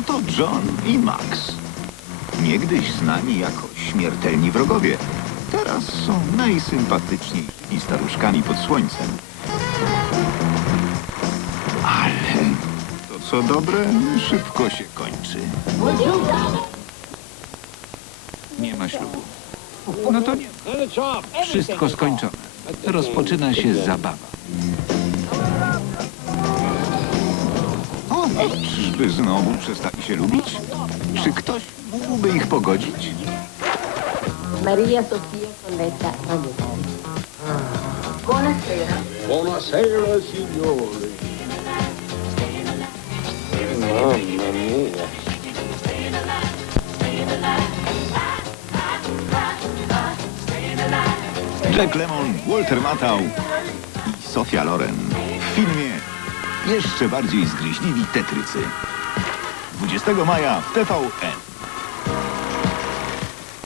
Oto John i Max. Niegdyś znani jako śmiertelni wrogowie. Teraz są najsympatyczniejszymi staruszkami pod słońcem. Ale to co dobre, szybko się kończy. Nie ma ślubu. No to nie. Wszystko skończone. Rozpoczyna się zabawa. Czyżby znowu przestali się lubić? Czy ktoś mógłby ich pogodzić? Maria Sofia Coletta Ragusa. Buonasera. Buonasera signori. Mamma mia. Jack Lemmon, Walter Matthau i Sofia Loren w filmie jeszcze bardziej zgryźliwi Tetrycy. 20 maja w TVN.